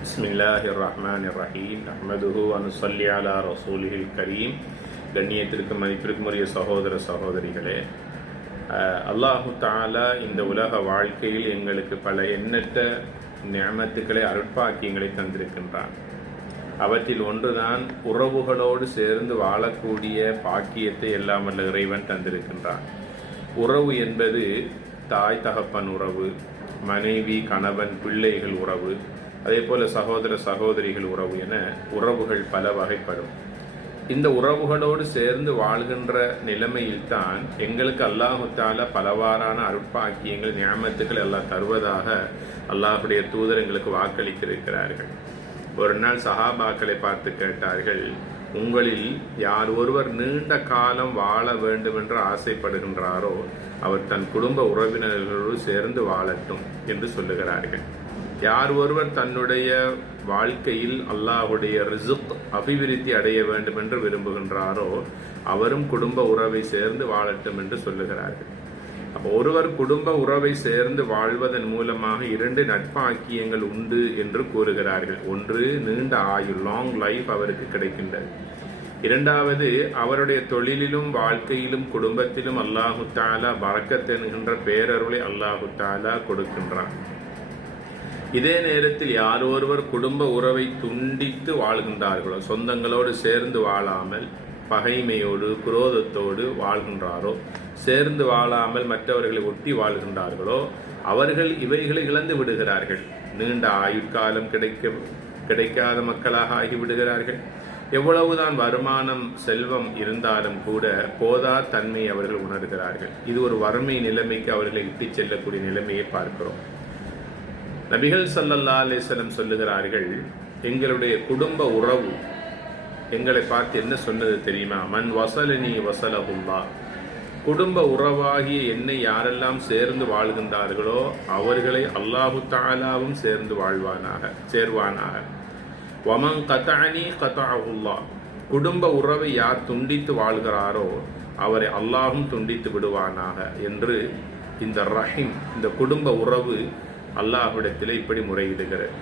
பிஸ்மில்லாஹிர் ரஹ்மானிர் ரஹீம் அஹ்மதுஹு வ நுஸல்லி அலா ரசூலிஹில் கரீம். கண்ணியத்திற்கும் மதிப்பிற்குரிய சகோதர சகோதரிகளே, அல்லாஹு தஆலா இந்த உலக வாழ்க்கையில் எங்களுக்கு பல எண்ணற்ற நிஅமத்துக்களை, அருட்பாக்கியங்களை தந்திருக்கின்றான். அவற்றில் ஒன்றுதான் உறவுகளோடு சேர்ந்து வாழக்கூடிய பாக்கியத்தை எல்லாம் வல்ல இறைவன் தந்திருக்கின்றான். உறவு என்பது தாய் தகப்பன் உறவு, மனைவி கணவன் பிள்ளைகள் உறவு, அதே போல சகோதர சகோதரிகள் உறவு என உறவுகள் பல வகைப்படும். இந்த உறவுகளோடு சேர்ந்து வாழ்கின்ற நிலைமையில்தான் எங்களுக்கு அல்லாஹு தஆலா பலவாறான அருட்பாக்கியங்கள், நியாமத்துக்கள் எல்லாம் தருவதாக அல்லாஹுடைய தூதர் எங்களுக்கு வாக்களித்திருக்கிறார்கள். ஒரு நாள் சஹாபாக்களை பார்த்து கேட்டார்கள், உங்களில் யார் ஒருவர் நீண்ட காலம் வாழ வேண்டும் என்று ஆசைப்படுகின்றாரோ அவர் தன் குடும்ப உறவினர்களோடு சேர்ந்து வாழட்டும் என்று சொல்லுகிறார்கள். யார் ஒருவர் தன்னுடைய வாழ்க்கையில் அல்லாஹுடைய ரிசுக் அபிவிருத்தி அடைய வேண்டும் என்று விரும்புகின்றாரோ அவரும் குடும்ப உறவை சேர்ந்து வாழட்டும் என்று சொல்லுகிறார்கள். அப்போ ஒருவர் குடும்ப உறவை சேர்ந்து வாழ்வதன் மூலமாக இரண்டு நட்பாக்கியங்கள் உண்டு என்று கூறுகிறார்கள். ஒன்று, நீண்ட ஆயுள், லாங் லைஃப் அவருக்கு கிடைக்கின்றது. இரண்டாவது, அவருடைய தொழிலிலும் வாழ்க்கையிலும் குடும்பத்திலும் அல்லாஹு தஆலா பரக்கத் என்கின்ற பேரருளை அல்லாஹு தஆலா கொடுக்கின்றான். இதே நேரத்தில் யார் ஒருவர் குடும்ப உறவை துண்டித்து வாழ்கின்றார்களோ, சொந்தங்களோடு சேர்ந்து வாழாமல் பகைமையோடு குரோதத்தோடு வாழ்கின்றாரோ, சேர்ந்து வாழாமல் மற்றவர்களை ஒட்டி வாழ்கின்றார்களோ அவர்கள் இவைகளை இழந்து விடுகிறார்கள். நீண்ட ஆயுட்காலம் கிடைக்காத மக்களாக ஆகிவிடுகிறார்கள். எவ்வளவுதான் வருமானம் செல்வம் இருந்தாலும் கூட போதா தன்மை அவர்கள் உணர்கிறார்கள். இது ஒரு வறுமை நிலைமைக்கு அவர்களை இட்டுச் செல்லக்கூடிய நிலைமையை பார்க்கிறோம். நபிகள் ஸல்லல்லாஹு அலைஹி வஸல்லம் சொல்லுகிறார்கள், எங்களுடைய குடும்ப உறவு எங்களை பார்த்து என்ன சொன்னது தெரியுமா? மன் வஸலனி வஸலஹுல்லாஹ். குடும்ப உறவாகிய என்னை யாரெல்லாம் சேர்ந்து வாழ்கின்றார்களோ அவர்களை அல்லாஹு தஆலாவும் சேர்ந்து சேர்வானாக. வமன் கதஅனி கதஅஹுல்லாஹ். குடும்ப உறவை யார் துண்டித்து வாழ்கிறாரோ அவரை அல்லாஹும் துண்டித்து விடுவானாக என்று இந்த ரஹீம், இந்த குடும்ப உறவு அல்லாஹ்விடத்திலே இப்படி முறையிடுகிறது.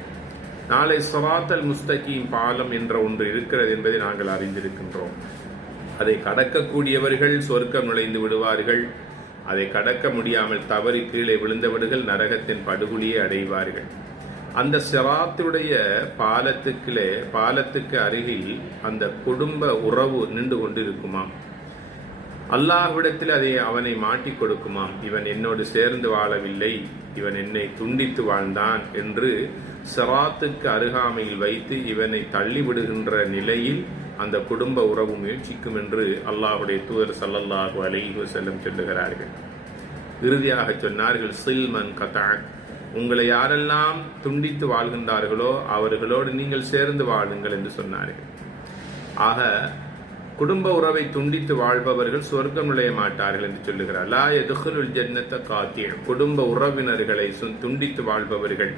நாளை ஸிராத்தல் முஸ்தகீம் பாலம் என்ற ஒன்று இருக்கிறது என்பதை நாங்கள் அறிந்திருக்கின்றோம். அதை கடக்கக்கூடியவர்கள் சொர்க்கம் நுழைந்து விடுவார்கள். அதை கடக்க முடியாமல் தவறி கீழே விழுந்தவர்கள் நரகத்தின் படுகொலியை அடைவார்கள். அந்த ஸிராத்துடைய பாலத்துக்கு அருகில் அந்த குடும்ப உறவு நின்று கொண்டிருக்குமாம். அல்லாஹ்விடத்தில் அதை அவனை மாட்டிக் கொடுக்குமாம். இவன் என்னோடு சேர்ந்து வாழவில்லை, இவன் என்னை துண்டித்து வாழ்ந்தான் என்று ஸிராத்துக்கு அருகாமையில் வைத்து இவனை தள்ளிவிடுகின்ற நிலையில் அந்த குடும்ப உறவு முயற்சிக்கும் என்று அல்லாஹுடைய தூதர் ஸல்லல்லாஹு அலைஹி வஸல்லம் சொல்லுகிறார்கள். இறுதியாக சொன்னார்கள், சில்மன் கதஅக். உங்களை யாரெல்லாம் துண்டித்து வாழ்கின்றார்களோ அவர்களோடு நீங்கள் சேர்ந்து வாழுங்கள் என்று சொன்னார்கள். ஆக குடும்ப உறவை துண்டித்து வாழ்பவர்கள் சொர்க்கம் நுழைய மாட்டார்கள் என்று சொல்லுகிறார். லா யதுகுலுல் ஜன்னத காத்திஅ. குடும்ப உறவினர்களை துண்டித்து வாழ்பவர்கள்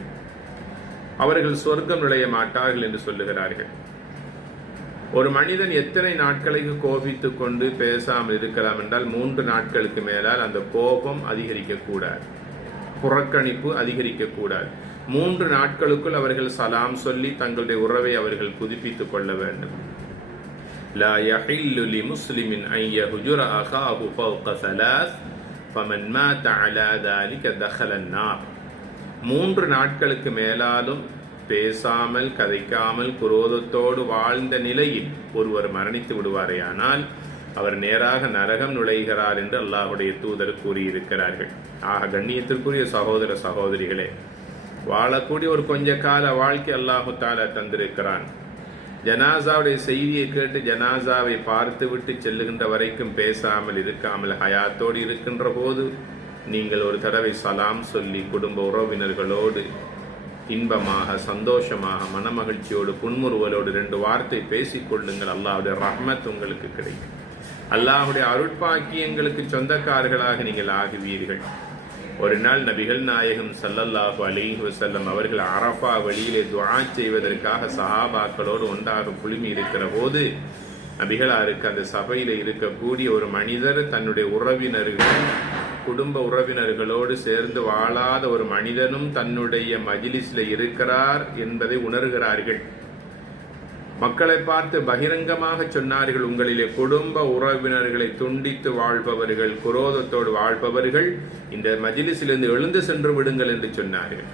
அவர்கள் சொர்க்கம் நுழைய மாட்டார்கள் என்று சொல்லுகிறார்கள். ஒரு மனிதன் எத்தனை நாட்களுக்கு கோபித்துக் கொண்டு பேசாமல் இருக்கலாம் என்றால் 3 நாட்களுக்கு மேலால் அந்த கோபம் அதிகரிக்கக்கூடாது, புறக்கணிப்பு அதிகரிக்கக்கூடாது. 3 நாட்களுக்குள் அவர்கள் சலாம் சொல்லி தங்களுடைய உறவை அவர்கள் புதுப்பித்துக் கொள்ள வேண்டும். لا يحل لمسلم أن يهجر أخاه فوق 3 فمن مات على ذلك دخل النار. 3 நாட்களுக்கு மேலாலும் பேசாமல் கதைக்காமல் குரோதத்தோடு வாழ்ந்த நிலையில் ஒருவர் மரணித்து விடுவாரேயானால் அவர் நேராக நரகம் நுழைகிறார் என்று அல்லாஹுடைய தூதர் கூறியிருக்கிறார்கள். ஆக கண்ணியத்திற்குரிய சகோதர சகோதரிகளே, வாழக்கூடிய ஒரு கொஞ்ச கால வாழ்க்கை அல்லாஹு தஆலா தந்திருக்கிறான். ஜனாசாவுடைய செய்தியை கேட்டு ஜனாசாவை பார்த்து விட்டு செல்லுகின்ற வரைக்கும் பேசாமல் இருக்காமல் ஹயாத்தோடு இருக்கின்ற போது நீங்கள் ஒரு தடவை சலாம் சொல்லி குடும்ப உறவினர்களோடு இன்பமாக, சந்தோஷமாக, மனமகிழ்ச்சியோடு, புன்முறுவலோடு 2 வார்த்தை பேசிக்கொள்ளுங்கள். அல்லாஹ்வுடைய ரஹ்மத் உங்களுக்கு கிடைக்கும். அல்லாஹ்வுடைய அருட்பாக்கியங்களுக்கு சொந்தக்காரர்களாக நீங்கள் ஆகுவீர்கள். ஒரு நாள் நபிகள் நாயகம் ஸல்லல்லாஹு அலைஹி வஸல்லம் அவர்கள் அரஃபா வெளியிலே துஆ செய்வதற்காக சஹாபாக்களோடு ஒன்றாக குழுமி இருக்கிற போது நபிகளாருக்கு அந்த சபையில இருக்கக்கூடிய ஒரு மனிதர் தன்னுடைய உறவினர்கள் குடும்ப உறவினர்களோடு சேர்ந்து வாழாத ஒரு மனிதனும் தன்னுடைய மஜ்லிஸ்ல இருக்கிறார் என்பதை உணர்கிறார்கள். மக்களை பார்த்து பகிரங்கமாக சொன்னார்கள், உங்களிலே குடும்ப உறவினர்களை துண்டித்து வாழ்பவர்கள், குரோதத்தோடு வாழ்பவர்கள் இந்த மஜ்லிஸிலிருந்து எழுந்து சென்று விடுங்கள் என்று சொன்னார்கள்.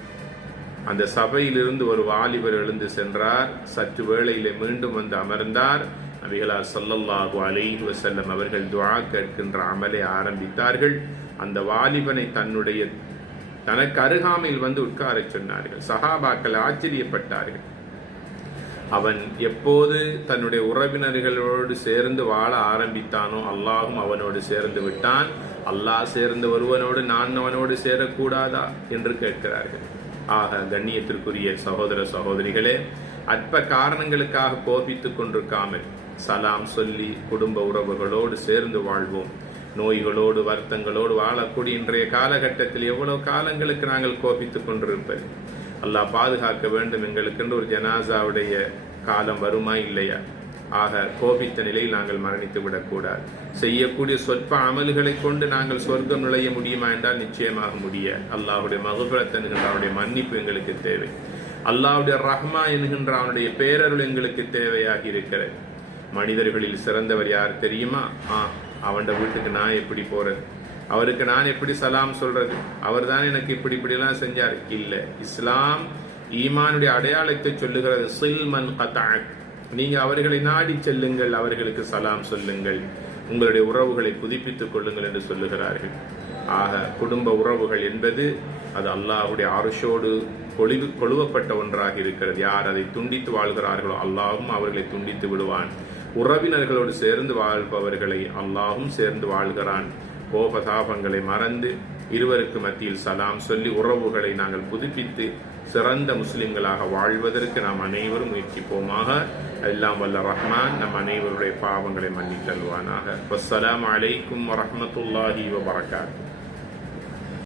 அந்த சபையிலிருந்து ஒரு வாலிபர் எழுந்து சென்றார். சற்று வேளையிலே மீண்டும் வந்து அமர்ந்தார். நபிகளார் ஸல்லல்லாஹு அலைஹி வஸல்லம் அவர்கள் துஆ கேட்கின்ற அமலை ஆரம்பித்தார்கள். அந்த வாலிபனை தனக்கு அருகாமையில் வந்து உட்கார சொன்னார்கள். சஹாபாக்கள் ஆச்சரியப்பட்டார்கள். அவன் எப்போது தன்னுடைய உறவினர்களோடு சேர்ந்து வாழ ஆரம்பித்தானோ அல்லாஹும் அவனோடு சேர்ந்து விட்டான். அல்லாஹ் சேர்ந்து ஒருவனோடு நான் அவனோடு சேரக்கூடாதா என்று கேட்கிறார்கள். ஆக கண்ணியத்திற்குரிய சகோதர சகோதரிகளே, அற்ப காரணங்களுக்காக கோபித்துக் கொண்டிருக்காமல் சலாம் சொல்லி குடும்ப உறவுகளோடு சேர்ந்து வாழ்வோம். நோய்களோடு வருத்தங்களோடு வாழக்கூடிய இன்றைய காலகட்டத்தில் எவ்வளவு காலங்களுக்கு நாங்கள் கோபித்துக் கொண்டிருப்பது? அல்லாஹ் பாதுகாக்க வேண்டும். எங்களுக்கென்று ஒரு ஜனாசாவுடைய காலம் வருமா இல்லையா? ஆக கோபித்த நிலையில் நாங்கள் மரணித்து விடக்கூடாது. செய்யக்கூடிய சொற்ப அமல்களை கொண்டு நாங்கள் சொர்க்கம் நுழைய முடியுமா என்றால் நிச்சயமாக முடியாது. அல்லாஹுடைய மகுபிரத் என்கின்ற அவனுடைய மன்னிப்பு எங்களுக்கு தேவை. அல்லாஹுடைய ரஹ்மா என்கின்ற அவனுடைய பேரருள் எங்களுக்கு தேவையாகி இருக்கிறது. மனிதர்களில் சிறந்தவர் யார் தெரியுமா? அவன் வீட்டுக்கு நான் எப்படி போறது? அவருக்கு நான் எப்படி சலாம் சொல்றது? அவர் தான் எனக்கு இப்படிலாம் செஞ்சார். இல்ல, இஸ்லாம் ஈமானுடைய அடையாளத்தை சொல்லுகிறது. சில்மன் கதஅக், நீங்க அவர்களை நாடி செல்லுங்கள், அவர்களுக்கு சலாம் சொல்லுங்கள், உங்களுடைய உறவுகளை புதுப்பித்துக் கொள்ளுங்கள் என்று சொல்லுகிறார்கள். ஆக குடும்ப உறவுகள் என்பது அது அல்லாஹ்வுடைய அர்ஷோடு கொழுவப்பட்ட ஒன்றாக இருக்கிறது. யார் அதை துண்டித்து வாழ்கிறார்களோ அல்லாஹும் அவர்களை துண்டித்து விடுவான். உறவினர்களோடு சேர்ந்து வாழ்பவர்களை அல்லாஹும் சேர்ந்து வாழ்கிறான். கோபதாபங்களை மறந்து இருவருக்கு மத்தியில் சலாம் சொல்லி உறவுகளை நாங்கள் புதுப்பித்து சிறந்த முஸ்லிம்களாக வாழ்வதற்கு நாம் அனைவரும் முயற்சிப்போமாக. எல்லாம் வல்ல ரஹ்மான் நம் அனைவருடைய பாவங்களை மன்னித்தல்வானாக. வஸ்ஸலாமு அலைக்கும் வரஹ்மத்துல்லாஹி வபரகாத்துஹு.